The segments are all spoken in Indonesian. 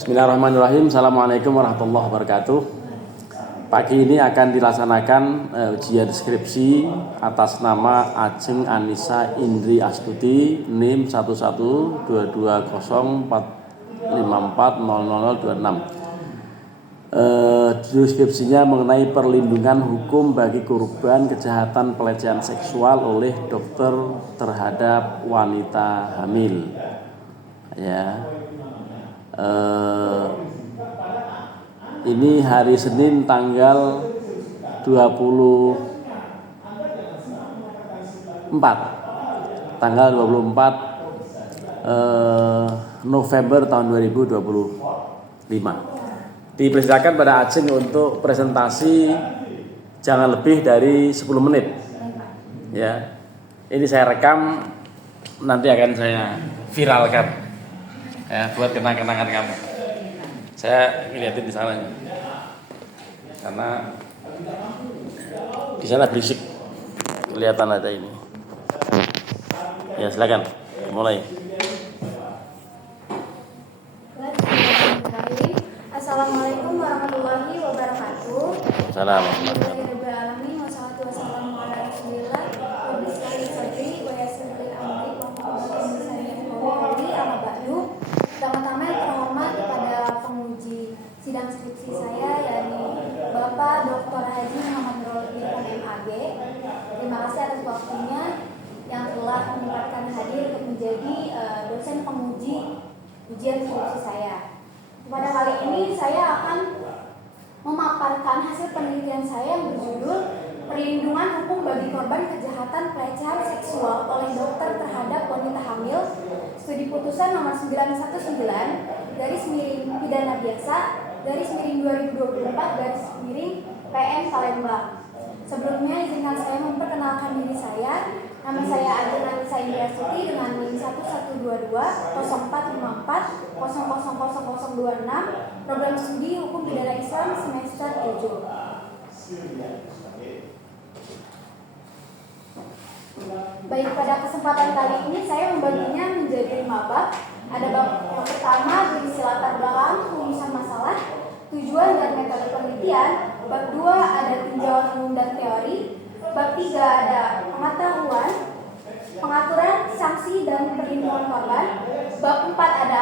Bismillahirrahmanirrahim. Assalamualaikum warahmatullahi wabarakatuh. Pagi ini akan dilaksanakan ujian skripsi atas nama Ajeng Anissa Indri Astuti, NIM 11224540026. Judul skripsinya mengenai perlindungan hukum bagi korban kejahatan pelecehan seksual oleh dokter terhadap wanita hamil. Ya. Ini hari Senin tanggal 24 November tahun 2025. Dipersilakan pada Ajeng untuk presentasi jangan lebih dari 10 menit. Ya. Ini saya rekam, nanti akan saya viralkan. Ya, buat kenang-kenangan kamu. Saya ngeliatin di sana, karena di sana berisik, kelihatan ada ini. Ya, silakan, mulai. Assalamualaikum warahmatullahi wabarakatuh. Assalamualaikum. Pertama-tama yang terhormat kepada penguji sidang skripsi saya, yakni Bapak Dr. Haji Muhammad Nurul Irfan MAG. Terima kasih atas waktunya yang telah menyempatkan hadir untuk menjadi dosen penguji ujian skripsi saya. Pada kali ini saya akan memaparkan hasil penelitian saya yang berjudul Perlindungan Hukum bagi Korban Kejahatan Pelecehan Seksual oleh Dokter Terhadap Wanita Hamil, Studi Putusan nomor 919 /Pidana Biasa /2024 PN Palembang. Sebelumnya izinkan saya memperkenalkan diri saya. Nama saya Ajeng Anissa Indri Astuti dengan NIM 1120404000026, program studi Hukum Pidana Islam semester 7. Baik, pada kesempatan kali ini saya membaginya menjadi 5 bab. Ada bab yang pertama berisi latar belakang rumusan masalah, tujuan dan metode penelitian. Bab 2 ada tinjauan umum dan teori. Bab 3 ada pengetahuan, pengaturan, sanksi dan perlindungan korban. Bab 4 ada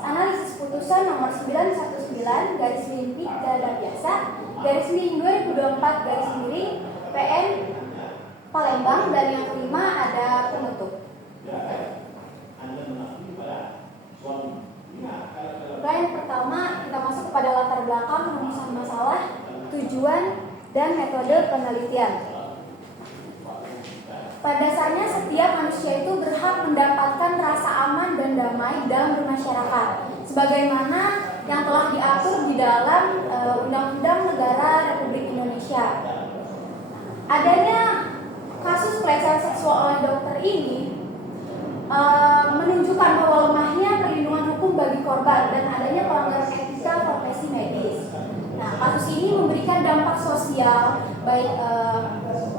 analisis putusan nomor 919/Pidana Biasa /2024 PN Palembang, dan yang kelima ada penutup. Yang pertama kita masuk kepada latar belakang rumusan masalah, tujuan dan metode penelitian. Pada dasarnya setiap manusia itu berhak mendapatkan rasa aman dan damai dalam bermasyarakat, sebagaimana yang telah diatur di dalam Undang-Undang Negara Republik Indonesia. Adanya kasus pelecehan seksual oleh dokter ini menunjukkan bahwa lemahnya perlindungan hukum bagi korban dan adanya pelanggaran etika profesi medis. Nah, kasus ini memberikan dampak sosial, baik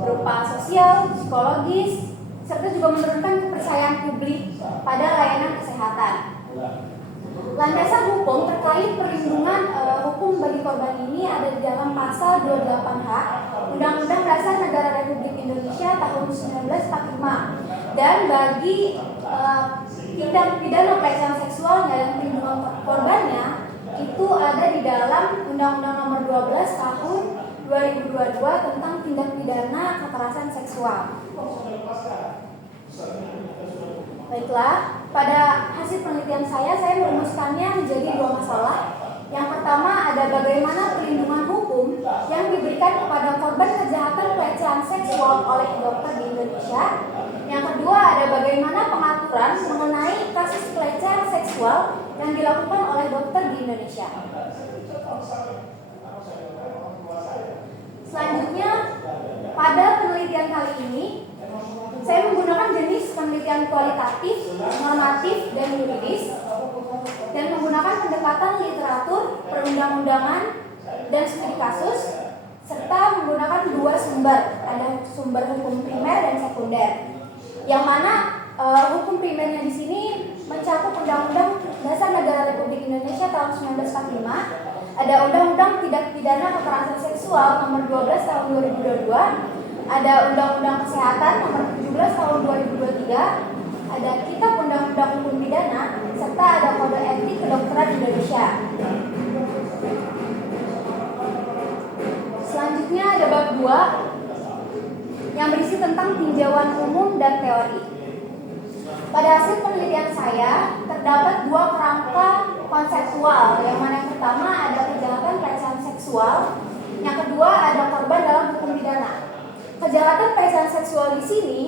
berupa sosial, psikologis, serta juga menurunkan kepercayaan publik pada layanan kesehatan. Landasan hukum terkait perlindungan hukum bagi korban ini ada di dalam pasal 28H Undang-Undang Dasar Negara Republik Indonesia tahun 1945, dan bagi tindak pidana pelecehan seksual dan perlindungan korbannya itu ada di dalam Undang-Undang Nomor 12 tahun 2022 tentang tindak pidana kekerasan seksual. Baiklah, pada hasil penelitian saya merumuskannya menjadi 2 masalah. Yang pertama ada bagaimana perlindungan hukum yang diberikan kepada korban kejahatan pelecehan seksual oleh dokter di Indonesia. Yang kedua ada bagaimana pengaturan mengenai kasus pelecehan seksual yang dilakukan oleh dokter di Indonesia. Selanjutnya, pada penelitian kali ini saya menggunakan jenis penelitian kualitatif, normatif, dan yuridis, dan menggunakan pendekatan literatur, perundang-undangan, dan studi kasus, serta menggunakan 2 sumber, ada sumber hukum primer dan sekunder, yang mana hukum primernya di sini mencakup Undang-Undang Dasar Negara Republik Indonesia tahun ada Undang-Undang Tindak Pidana Kekerasan Seksual Nomor 12 Tahun 2022, ada Undang-Undang Kesehatan Nomor 17 Tahun 2023, ada Kitab Undang-Undang Hukum Pidana, serta ada Kode Etik Kedokteran Indonesia. Selanjutnya ada bab 2 yang berisi tentang tinjauan umum dan teori. Pada hasil penelitian saya, terdapat 2 kerangka konseptual, yang mana yang pertama ada kejahatan pelecehan seksual, yang kedua ada korban dalam hukum pidana. Kejahatan pelecehan seksual di sini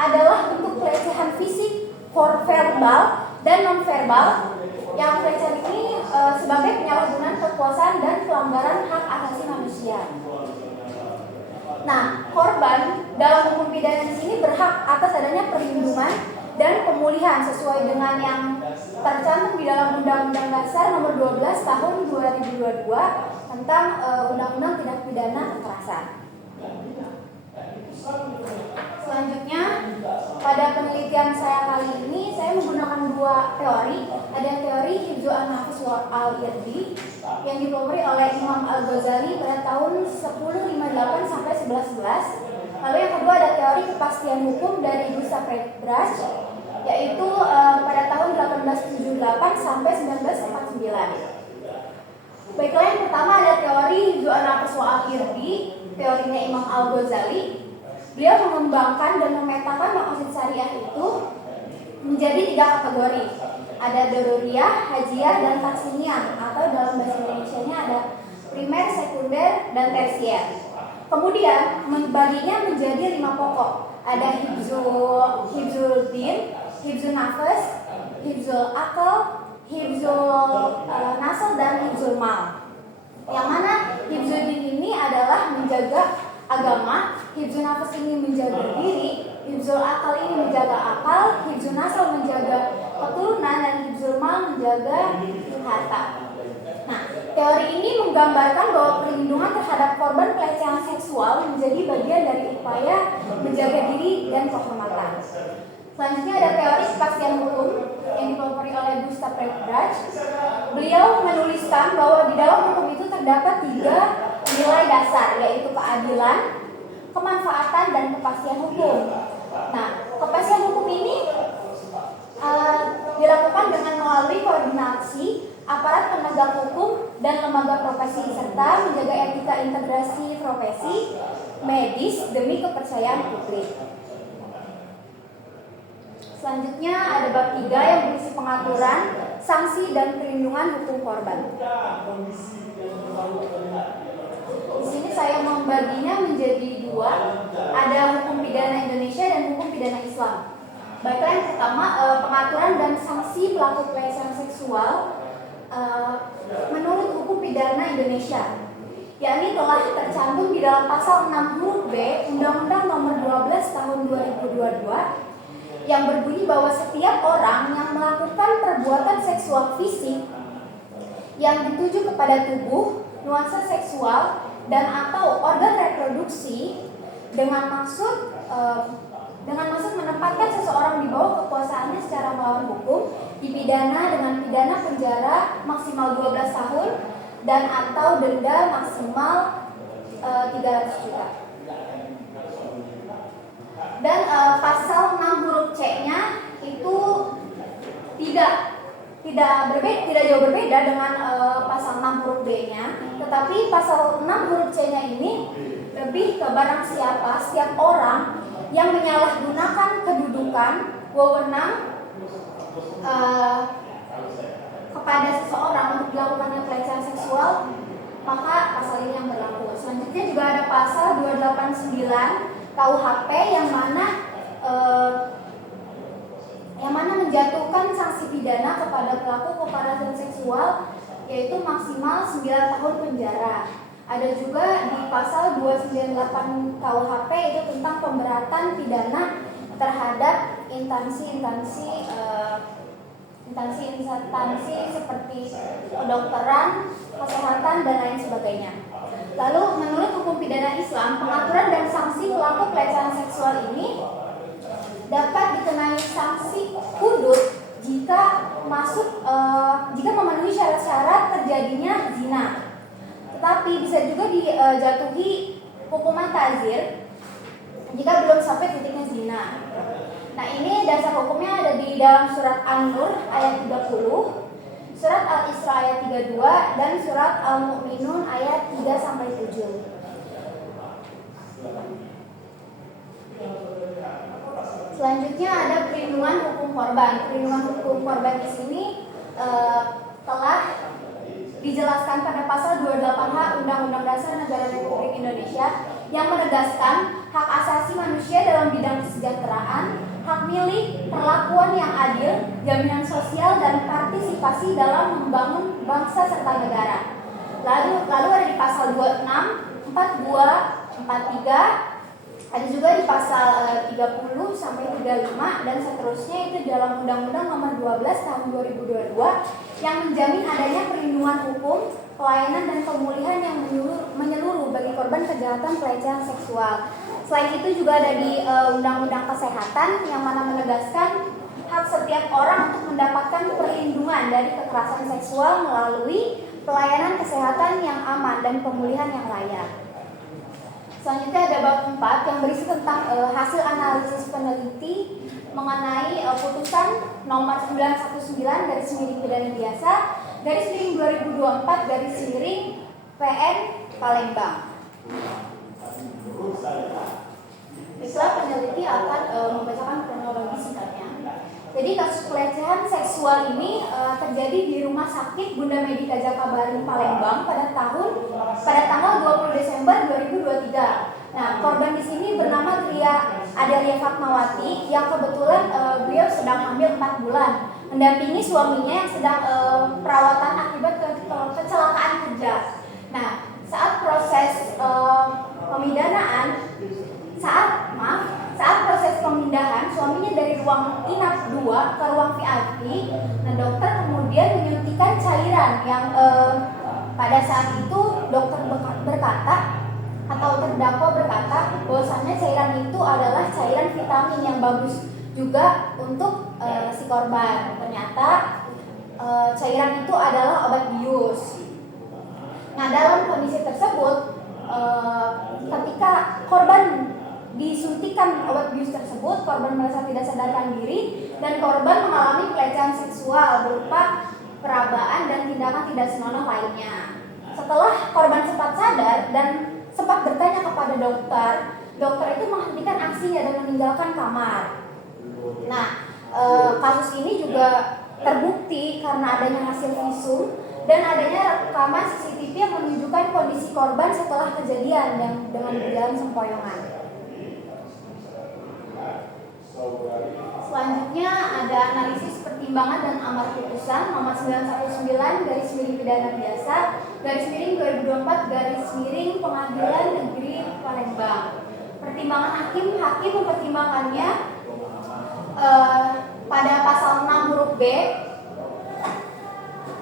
adalah bentuk pelecehan fisik, verbal dan non-verbal, yang pelecehan ini sebagai penyalahgunaan kekuasaan dan pelanggaran hak asasi manusia. Nah, korban dalam hukum pidana di sini berhak atas adanya perlindungan dan pemulihan sesuai dengan yang tercantum di dalam Undang-Undang Dasar Nomor 12 Tahun 2022 tentang Undang-Undang Tindak Pidana Kekerasan. Selanjutnya, pada penelitian saya kali ini saya menggunakan 2 teori. Ada teori Hifdzu an-Nafs al-Irdi yang dipelopori oleh Imam Al-Ghazali pada tahun 1058 sampai 1111. Lalu yang kedua ada teori kepastian hukum dari Gustav Freybrach, yaitu pada tahun 1878 sampai 1949. Baiklah, yang pertama ada teori Hifdzu an-Nafs al-Irdi, teorinya Imam Al-Ghazali. Beliau mengembangkan dan memetakan maqasid syariah itu menjadi 3 kategori. Ada daruriyah, hajiah, dan taksiniyah, atau dalam bahasa Indonesianya ada primer, sekunder, dan tersier. Kemudian membaginya menjadi 5 pokok. Ada hifdzul din, hifdzul nafas, hifdzul akal, hifdzul nasl, dan hifdzul mal. Yang mana hifdzul din ini adalah menjaga agama, hifdzul nafas ini menjaga diri, hifdzul akal ini menjaga akal, hifdzul nasl menjaga keturunan, dan hifdzul mal menjaga harta. Nah, teori ini menggambarkan bahwa perlindungan terhadap korban pelecehan seksual menjadi bagian dari upaya menjaga diri dan kehormatan. Selanjutnya ada teori kepastian hukum yang dipelopori oleh Gustav Freybrach. Beliau menuliskan bahwa di dalam hukum itu terdapat 3 nilai dasar, yaitu keadilan, kemanfaatan, dan kepastian hukum. Nah, kepastian hukum ini dilakukan dengan melalui koordinasi aparat penegak hukum dan lembaga profesi, serta menjaga etika integrasi profesi medis demi kepercayaan publik. Selanjutnya ada bab 3 yang berisi pengaturan, sanksi, dan perlindungan hukum korban. Di sini saya membaginya menjadi 2, ada hukum pidana Indonesia dan hukum pidana Islam. Baiklah, yang pertama pengaturan dan sanksi pelaku pelecehan seksual menurut hukum pidana Indonesia, yakni telah tercantum di dalam pasal 6 huruf B Undang-Undang Nomor 12 Tahun 2022 yang berbunyi bahwa setiap orang yang melakukan perbuatan seksual fisik yang dituju kepada tubuh, nuansa seksual, dan atau organ reproduksi dengan maksud menempatkan seseorang di bawah kekuasaannya secara melawan hukum dipidana dengan pidana penjara maksimal 12 tahun dan atau denda maksimal 300 juta. Dan pasal 6 huruf C-nya itu tidak jauh berbeda dengan pasal 6 huruf B-nya, tetapi pasal 6 huruf C-nya ini lebih ke barang siapa, setiap orang yang menyalahgunakan kedudukan, wewenang kepada seseorang untuk dilakukannya pelecehan seksual, maka pasal ini yang berlaku. Selanjutnya juga ada pasal 289 KUHP yang mana menjatuhkan sanksi pidana kepada pelaku kekerasan seksual, yaitu maksimal 9 tahun penjara. Ada juga di pasal 298 KUHP itu tentang pemberatan pidana terhadap instansi seperti kedokteran, kesehatan, dan lain sebagainya. Lalu menurut hukum pidana Islam, pengaturan dan sanksi pelaku pelecehan seksual ini dapat dikenai sanksi hudud jika memenuhi syarat-syarat terjadinya Tetapi bisa juga dijatuhi hukuman ta'zir jika belum sampai titiknya zina. Nah, ini dasar hukumnya ada di dalam surat An-Nur ayat 30, surat Al-Isra ayat 32, dan surat Al-Mu'minun ayat 3-7. Selanjutnya ada perlindungan hukum korban. Perlindungan hukum korban di sini telah dijelaskan pada pasal 28H Undang-Undang Dasar Negara Republik Indonesia yang menegaskan hak asasi manusia dalam bidang kesejahteraan, hak milik, perlakuan yang adil, jaminan sosial, dan partisipasi dalam membangun bangsa serta negara. Lalu ada di pasal 26, 42, 43, ada juga di pasal 30 sampai 35 dan seterusnya, itu dalam Undang-Undang Nomor 12 Tahun 2022 yang menjamin adanya perlindungan hukum, pelayanan, dan pemulihan yang menyeluruh bagi korban kejahatan pelecehan seksual. Selain itu juga ada di Undang-Undang Kesehatan yang mana menegaskan hak setiap orang untuk mendapatkan perlindungan dari kekerasan seksual melalui pelayanan kesehatan yang aman dan pemulihan yang layak. Selanjutnya ada bab 4 yang berisi tentang hasil analisis peneliti mengenai putusan nomor 919/pidana biasa/2024/PN Palembang. Baiklah, peneliti akan membacakan kronologi singkatnya. Jadi kasus pelecehan seksual ini terjadi di Rumah Sakit Bunda Medika Jakabaring Palembang pada tanggal 20 Desember 2023. Nah, korban di sini bernama Tria Adelia Fatmawati yang kebetulan beliau sedang hamil 4 bulan, mendampingi suaminya yang sedang perawatan akibat kecelakaan kerja. Nah, saat proses pemindahan suaminya dari ruang inap 2 ke ruang VIP. Nah, dokter kemudian menyuntikkan cairan yang pada saat itu dokter berkata atau terdakwa berkata bahwasannya cairan itu adalah cairan vitamin yang bagus juga untuk si korban. Ternyata cairan itu adalah obat bius. Nah, dalam kondisi tersebut ketika korban disuntikan obat bius tersebut, korban merasa tidak sadarkan diri dan korban mengalami pelecehan seksual berupa perabaan dan tindakan tidak senonoh lainnya. Setelah korban sempat sadar dan sempat bertanya kepada dokter itu menghentikan aksinya dan meninggalkan kamar. Nah, kasus ini juga terbukti karena adanya hasil visum dan adanya rekaman CCTV yang menunjukkan kondisi korban setelah kejadian dan dengan berjalan sempoyongan. Selanjutnya ada analisis pertimbangan dan amar putusan nomor 919/Pidana Biasa/2024/Pengadilan Negeri Palembang. Pertimbangan hakim mempertimbangkannya pada pasal 6 huruf B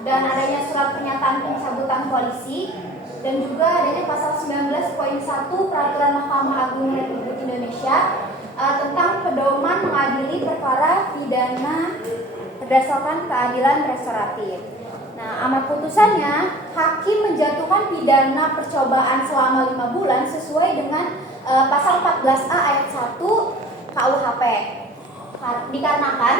dan adanya surat pernyataan pencabutan polisi dan juga adanya pasal 19.1 Peraturan Mahkamah Agung Republik Indonesia tentang pedoman mengadili perkara pidana berdasarkan keadilan restoratif. Nah, amar putusannya, hakim menjatuhkan pidana percobaan selama 5 bulan sesuai dengan pasal 14A ayat 1 KUHP. Dikarenakan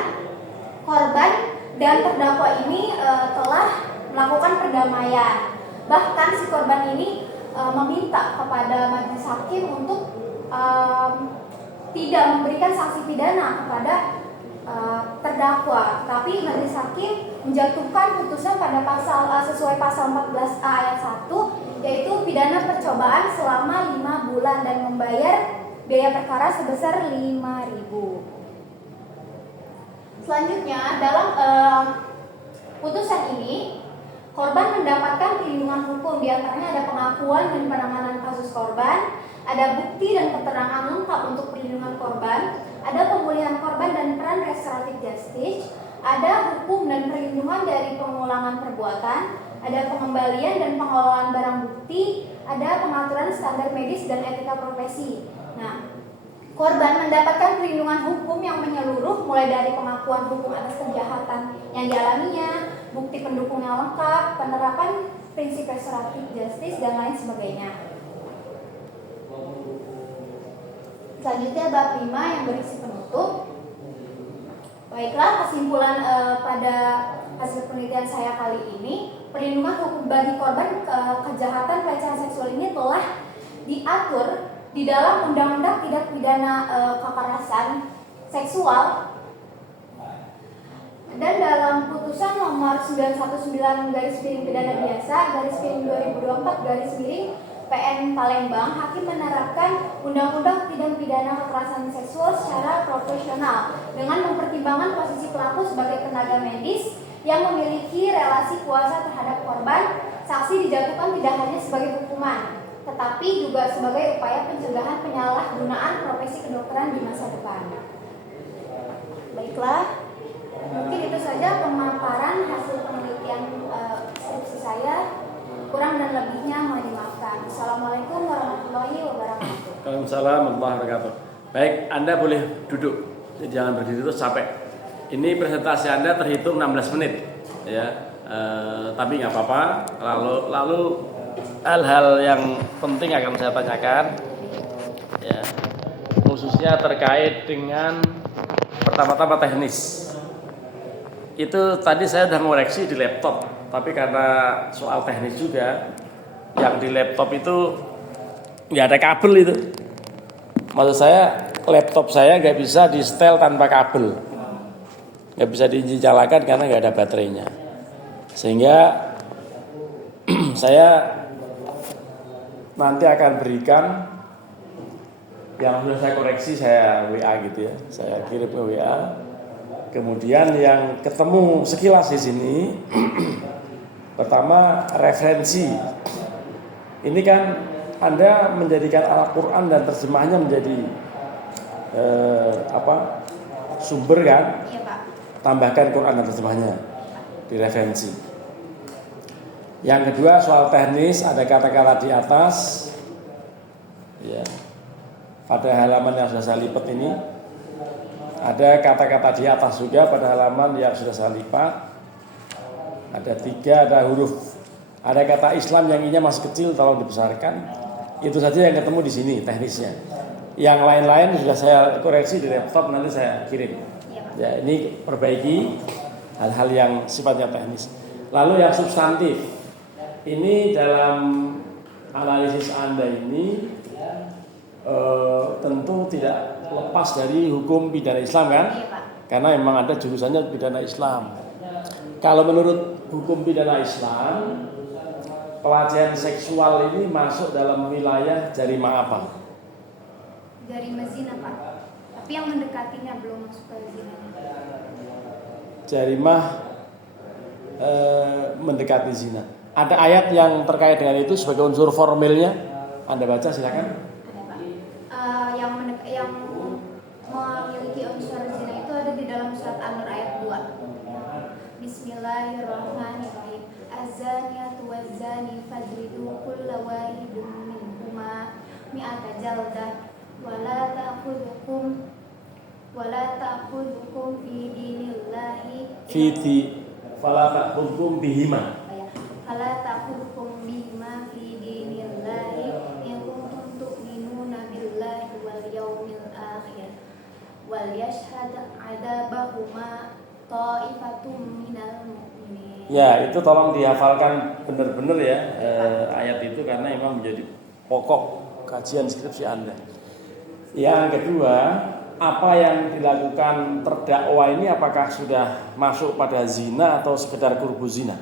korban dan terdakwa ini telah melakukan perdamaian. Bahkan si korban ini meminta kepada majelis hakim untuk tidak memberikan sanksi pidana kepada terdakwa, tapi majelis hakim menjatuhkan putusan pada pasal sesuai pasal 14A ayat 1, yaitu pidana percobaan selama 5 bulan dan membayar biaya perkara sebesar 5.000. Selanjutnya dalam putusan ini korban mendapatkan perlindungan hukum, diantaranya ada pengakuan dan penanganan kasus korban, ada bukti dan keterangan lengkap untuk perlindungan korban, ada pemulihan korban dan peran restoratif justice, ada hukum dan perlindungan dari pengulangan perbuatan, ada pengembalian dan pengelolaan barang bukti, ada pengaturan standar medis dan etika profesi. Nah, korban mendapatkan perlindungan hukum yang menyeluruh mulai dari pengakuan hukum atas kejahatan yang dialaminya, bukti pendukung yang lengkap, penerapan prinsip restoratif justice, dan lain sebagainya. Selanjutnya bab 5 yang berisi penutup. Baiklah, kesimpulan pada hasil penelitian saya kali ini, perlindungan hukum bagi korban kejahatan pelecehan seksual ini telah diatur di dalam Undang-Undang Tindak Pidana Kekerasan Seksual dan dalam putusan nomor 919/Pidana Biasa/2024/PN Palembang, hakim menerapkan Undang-Undang Tindak Pidana Kekerasan Seksual secara proporsional dengan mempertimbangkan posisi pelaku sebagai tenaga medis yang memiliki relasi kuasa terhadap korban. Saksi dijatuhkan tidak hanya sebagai hukuman, tetapi juga sebagai upaya pencegahan penyalahgunaan profesi kedokteran di masa depan. Baiklah, mungkin itu saja pemaparan hasil penelitian skripsi saya. Kurang dan lebihnya mohon dimaafkan. Assalamualaikum warahmatullahi wabarakatuh. Waalaikumsalam warahmatullahi wabarakatuh. Baik, Anda boleh duduk. Jadi jangan berdiri terus capek. Ini presentasi Anda terhitung 16 menit, ya. Tapi nggak apa-apa. Lalu hal-hal yang penting akan saya tanyakan, ya. Khususnya terkait dengan pertama-tama teknis. Itu tadi saya sudah mengoreksi di laptop. Tapi karena soal teknis juga, yang di laptop itu nggak ada kabel itu. Maksud saya, laptop saya nggak bisa di setel tanpa kabel, nggak bisa dinyalakan karena nggak ada baterainya. Sehingga saya nanti akan berikan yang sudah saya koreksi, saya WA gitu ya, saya kirim ke WA. Kemudian yang ketemu sekilas di sini. Pertama, referensi. Ini kan Anda menjadikan Al-Quran dan terjemahnya menjadi sumber kan? Iya, Pak. Tambahkan Quran dan terjemahnya di referensi. Yang kedua, soal teknis, ada kata-kata di atas, ya, pada halaman yang sudah saya lipat ini. Ada kata-kata di atas juga pada halaman yang sudah saya lipat. Ada 3, ada huruf, ada kata Islam yang ininya masih kecil, tolong dibesarkan. Itu saja yang ketemu di sini teknisnya. Yang lain-lain sudah saya koreksi di laptop, nanti saya kirim. Ya, ini perbaiki hal-hal yang sifatnya teknis. Lalu yang substantif, ini dalam analisis Anda ini tentu tidak lepas dari hukum pidana Islam kan? Karena memang ada jurusannya pidana Islam. Kalau menurut hukum pidana Islam, pelecehan seksual ini masuk dalam wilayah jarimah apa? Jarimah zina, Pak. Tapi yang mendekatinya belum masuk ke zina. Jarimah mendekati zina. Ada ayat yang terkait dengan itu sebagai unsur formilnya. Anda baca silakan. Ada, Pak. Yang memiliki unsur zina itu ada di dalam surat An-Nur ayat 2. Bismillahirrahmanirrahim. Az-zaniyatu waz-zani fajlidu kulla wahidin minhuma mi'ata jaldah wa la ta'khudhukum fi dinillahi fala ta'khudhukum bihima. Fala ta'khudhukum bihima fi dinillahi in kuntum tu'minuna billahi wal yawmil akhir wal yashhad 'adabahuma ta'ifatum minal mu'minin. Ya, itu tolong dihafalkan benar-benar ya, ayat itu, karena memang menjadi pokok kajian skripsi Anda. Yang kedua, apa yang dilakukan terdakwa ini apakah sudah masuk pada zina atau sekedar kurbu zina?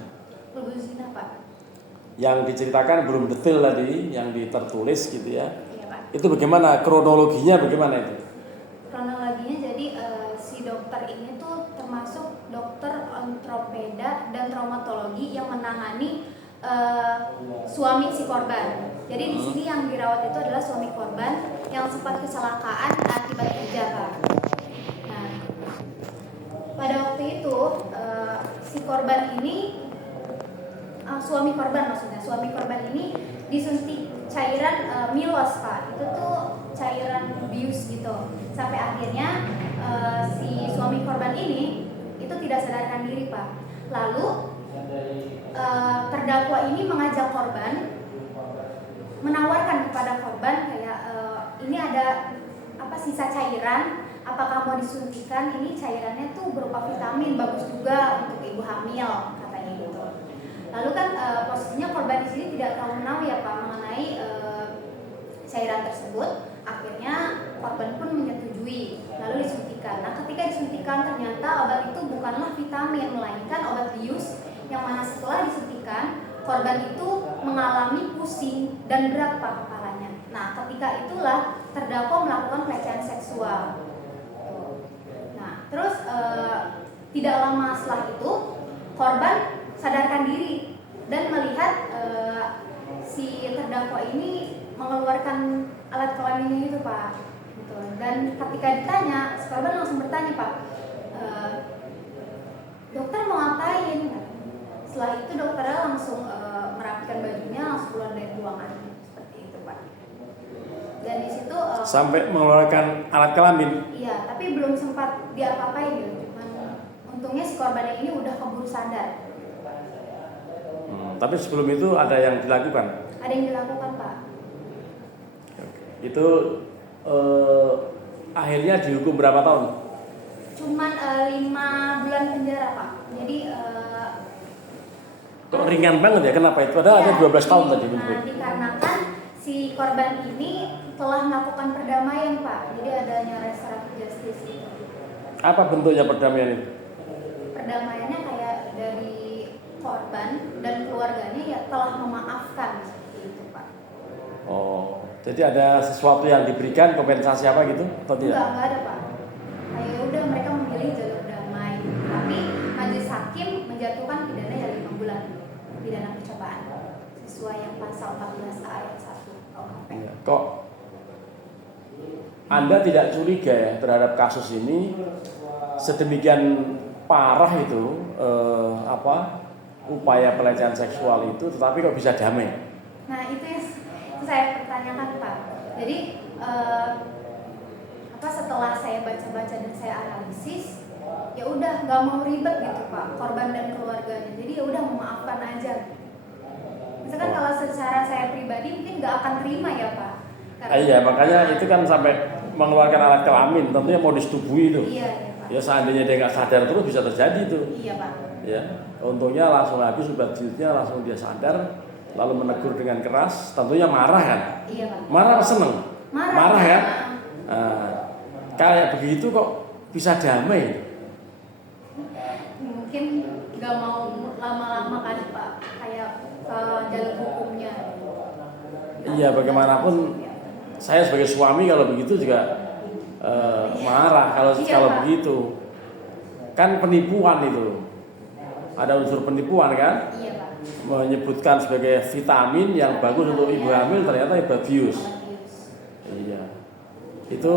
Kurbu zina, Pak. Yang diceritakan belum detail tadi, yang ditertulis gitu ya. Iya, Pak. Itu bagaimana kronologinya, bagaimana itu? Kronologinya jadi si dokter ini tuh termasuk dokter antropeda dan traumatologi yang menangani suami si korban. Jadi di sini yang dirawat itu adalah suami korban yang sempat kecelakaan akibat kerja, Pak. Nah, pada waktu itu si korban ini suami korban ini disuntik cairan milos, Pak. Itu tuh cairan bius gitu. Sampai akhirnya si suami korban ini itu tidak sadarkan diri, Pak. Lalu terdakwa ini mengajak korban, menawarkan kepada korban kayak ini ada apa sisa cairan, apakah mau disuntikan? Ini cairannya tuh berupa vitamin, bagus juga untuk ibu hamil, katanya gitu. Lalu kan posisinya korban di sini tidak tahu tahu ya Pak mengenai cairan tersebut. Akhirnya korban pun menyetujui, lalu disuntikan. Nah, ketika disuntikan ternyata obat itu bukanlah vitamin, melainkan obat bius, yang mana setelah disuntikan korban itu mengalami pusing dan berat Pak kepalanya. Nah, ketika itulah terdakwa melakukan pelecehan seksual. Nah, terus tidak lama setelah itu korban sadarkan diri dan melihat si terdakwa ini mengeluarkan alat kelaminnya itu Pak. Gitu. Dan ketika ditanya, si korban langsung bertanya Pak, dokter mau ngapain? Setelah itu dokternya langsung merapikan bajunya, langsung keluar dari ruangan seperti itu Pak. Dan di situ sampai mengeluarkan alat kelamin. Iya, tapi belum sempat diapa-apain gitu. Cuman untungnya si korbannya ini udah keburu sadar. Tapi sebelum itu ada yang dilakukan? Ada yang dilakukan Pak. Itu akhirnya dihukum berapa tahun? Cuman 5 bulan penjara Pak. Jadi kok ringan banget ya, kenapa itu? Ada 12 tahun tadi. Dikarenakan si korban ini telah melakukan perdamaian Pak. Jadi adanya restoratif justice itu. Apa bentuknya perdamaian itu? Perdamaiannya kayak dari korban dan keluarganya ya telah memaafkan seperti itu Pak. Oh, jadi ada sesuatu yang diberikan, kompensasi apa gitu atau tidak? Enggak ada Pak. Kayak udah mereka memilih jalur damai. Tapi majelis hakim menjatuhkan pidana dari 5 bulan pidana percobaan sesuai yang pasal 14 ayat 1 KUHP. Ya, kok Anda tidak curiga ya terhadap kasus ini sedemikian parah itu upaya pelecehan seksual itu, tetapi kok bisa damai? Nah itu yang saya pertanyakan Pak. Jadi setelah saya baca-baca dan saya analisis, ya udah nggak mau ribet gitu Pak, korban dan keluarganya. Jadi ya udah memaafkan aja. Misalkan kalau secara saya pribadi mungkin nggak akan terima ya Pak. Iya, makanya itu kan sampai mengeluarkan alat kelamin, tentunya mau disetubui itu. Iya Pak. Ya seandainya dia nggak sadar terus bisa terjadi itu. Iya Pak. Ya, untungnya langsung habis obat biusnya, langsung dia sadar, lalu menegur dengan keras, tentunya marah kan? Iya Pak. Marah apa seneng? Marah ya. Kayak begitu kok bisa damai? Mungkin nggak mau lama-lama kali Pak, kayak ke jalur hukumnya. Iya, bagaimanapun saya sebagai suami kalau begitu juga marah kalau begitu. Kan penipuan itu. Ada unsur penipuan kan? Iya Pak. Menyebutkan sebagai vitamin yang bagus untuk ibu hamil, ternyata obat bius. Iya. Itu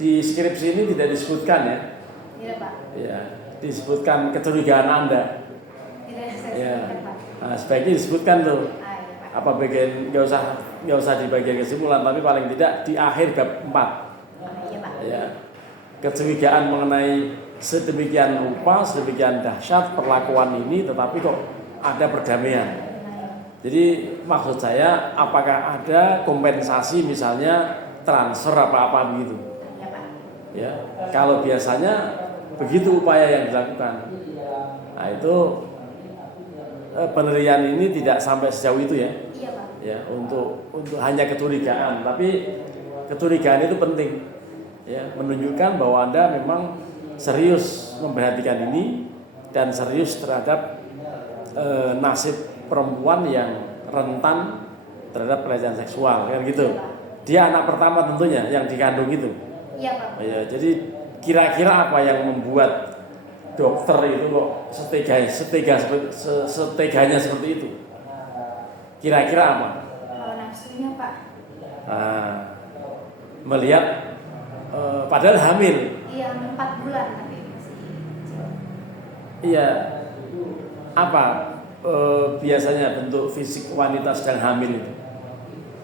di skripsi ini tidak disebutkan ya? Iya Pak. Ya, disebutkan kecurigaan Anda. Tidak saya Ya. sebutkan Pak. Nah, sebaiknya disebutkan tuh. Iya Pak. Apa bagian nggak usah di bagian kesimpulan, tapi paling tidak di akhir bab 4. Iya Pak. Ya. Kecurigaan mengenai sedemikian rupa, sedemikian dahsyat perlakuan ini, tetapi kok ada perdamaian. Jadi maksud saya, apakah ada kompensasi misalnya transfer apa-apa begitu? Iya Pak. Ya, kalau biasanya begitu upaya yang dilakukan. Nah itu penelitian ini tidak sampai sejauh itu ya. Iya Pak. Ya, untuk hanya kecurigaan, tapi kecurigaan itu penting. Ya, menunjukkan bahwa Anda memang serius memperhatikan ini dan serius terhadap nasib perempuan yang rentan terhadap pelecehan seksual, kan gitu. Dia anak pertama tentunya yang dikandung itu. Iya Pak. Ya, jadi kira-kira apa yang membuat dokter itu kok seteganya seperti itu? Kira-kira apa? Kalau nafsunya Pak. Melihat padahal hamil. Iya 4 bulan tapi masih. Iya. Apa biasanya bentuk fisik wanita sedang hamil itu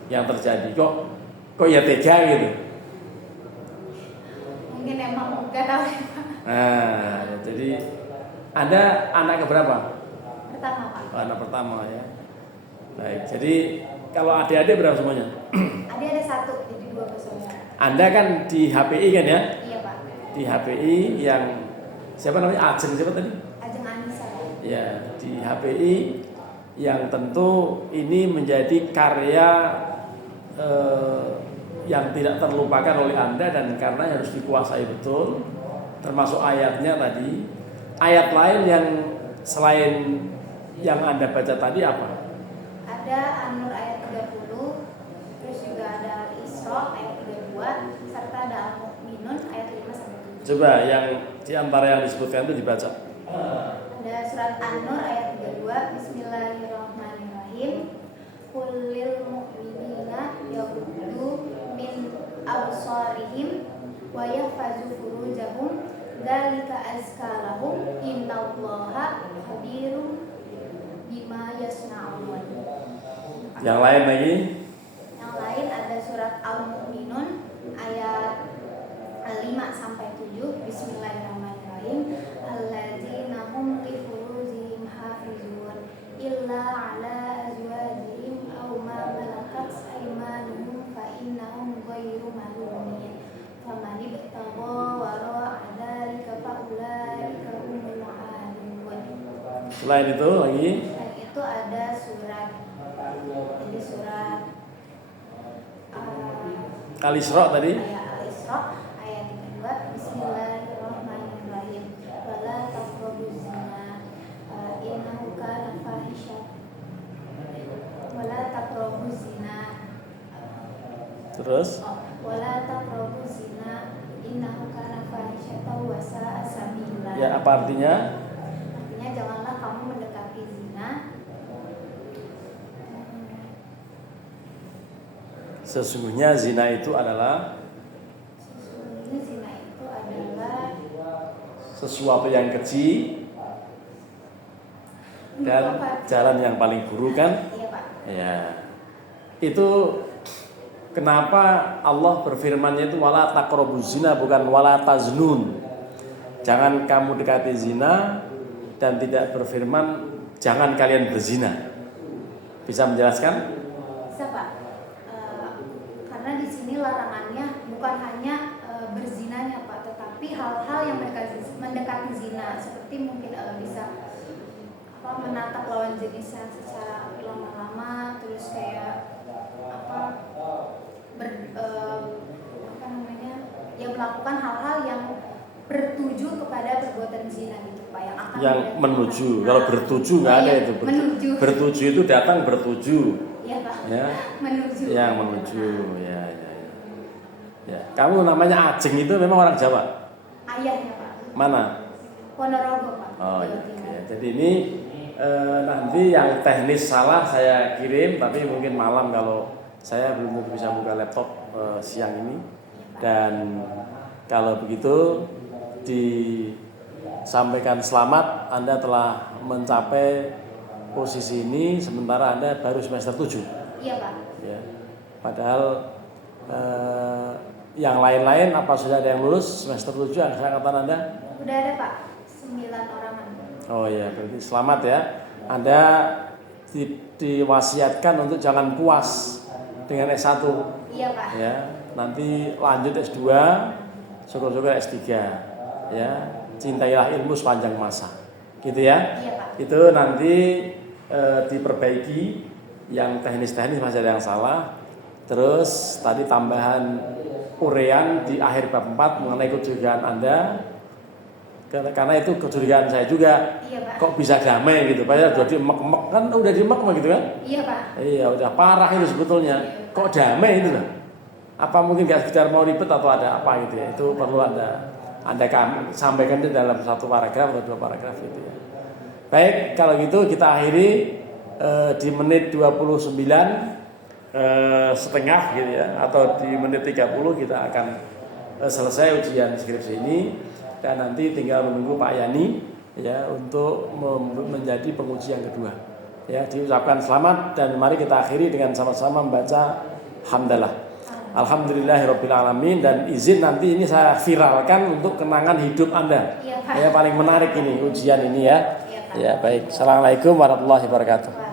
yang terjadi? Kok ya tega gitu? Mungkin emang nggak tahu ya Pak. Nah, jadi Anda anak keberapa? Pertama Pak. Oh, anak pertama ya. Baik, jadi kalau adik-adik berapa semuanya? Adik ada 1, jadi 2 bersaudara. Anda kan di HPI kan ya? Iya Pak. Di HPI yang siapa namanya? Ajeng siapa tadi? Ajeng Anissa. Ya, di HPI yang tentu ini menjadi karya yang tidak terlupakan oleh Anda dan karena harus dikuasai betul, termasuk ayatnya tadi. Ayat lain yang selain yang Anda baca tadi apa? Ada An-Nur ayat 30, terus juga ada Al-Isra ayat 32, serta ada Al-Mu'minun ayat 5-7. Coba yang di antara yang disebutkan itu dibaca. Ada surat An-Nur ayat 32, Bismillahirrahmanirrahim. Qul lil mu'minina yaghuddu min absarihim wa yahfazu furujahum dzalika azka lahum innallaha khabirum bima yasnaun. Yang lain lagi? Yang lain ada surat Al-Mu'minun ayat 5-7, Bismillahirrahmanirrahim. Alladzina hum li furujihim hafizun illa ala azwajihim aw ma malakat aymanuhum fa innahum ghairu malumin. Faman ibtagha wara'a dzalika fa ulaika humul aadun. Selain itu lagi? Dan itu ada surat, jadi surat Al-Isra tadi? Al-Isra ayat 32, Bismillahirrahmanirrahim. Wala taqrabuz zina innahu kana fahisyatan. Wala taqrabuz zina. Terus? Wala taqrabuz zina innahu kana fahisyatan wa sa'a sabila. Ya, apa artinya? Artinya janganlah kamu mendekati zina. Sesungguhnya zina itu adalah sesuatu yang keji dan jalan yang paling buruk kan? Iya Pak. Ya. Itu kenapa Allah berfirmannya itu wala taqrabuz zina bukan wala taznun. Jangan kamu dekati zina dan tidak berfirman jangan kalian berzina. Bisa menjelaskan? Bisa Pak. Karena di sini larangannya bukan hanya berzinanya Pak, tetapi hal-hal yang mendekati zina, seperti mungkin bisa menatap lawan jenisnya secara lama-lama, terus kayak melakukan hal-hal yang bertuju kepada perbuatan zina gitu Pak, yang akan menuju. Kalau bertuju nggak ada itu. Menuju. Bertuju itu datang bertuju. Iya Pak. Ya. Menuju. Yang menuju. Ya. Kamu namanya Ajeng itu memang orang Jawa? Ayahnya Pak. Mana? Ponorogo Pak. Oh iya. Jadi ini nanti yang teknis salah saya kirim, tapi mungkin malam kalau saya belum bisa buka laptop siang ini. Dan kalau begitu disampaikan selamat, Anda telah mencapai posisi ini sementara Anda baru semester 7. Iya Pak. Ya. Padahal yang lain-lain apa sudah ada yang lulus semester 7 angkatan Anda? Udah ada Pak, 9 orangan. Oh iya, berarti selamat ya. Anda diwasiatkan untuk jangan puas dengan S1. Iya Pak. Ya, nanti lanjut S2, syukur-syukur S3. Ya, cintailah ilmu sepanjang masa. Gitu ya? Iya Pak. Itu nanti diperbaiki yang teknis-teknis masih ada yang salah. Terus tadi tambahan urean di akhir bab 4 mengenai kecurigaan Anda. Karena itu kecurigaan saya juga. Iya Pak. Kok bisa damai gitu? Padahal udah diemek-emek kan, udah diemek-emek gitu kan? Iya Pak. Iya, udah parah itu sebetulnya. Kok damai itu loh? Apa mungkin gak sekedar mau ribet atau ada apa gitu ya? Itu perlu Anda sampaikan di dalam satu paragraf atau 2 paragraf gitu ya. Baik, kalau gitu kita akhiri di menit 29 setengah gitu ya, atau di menit 30 kita akan selesai ujian skripsi ini. Dan nanti tinggal menunggu Pak Yani ya untuk menjadi penguji yang kedua. Ya, diucapkan selamat dan mari kita akhiri dengan sama-sama membaca hamdalah. Alhamdulillahirabbil alamin, dan izin nanti ini saya viralkan untuk kenangan hidup Anda. Iya, Pak. Ya, paling menarik ini ujian ini ya. Iya, Pak. Ya, baik. Assalamualaikum warahmatullahi wabarakatuh.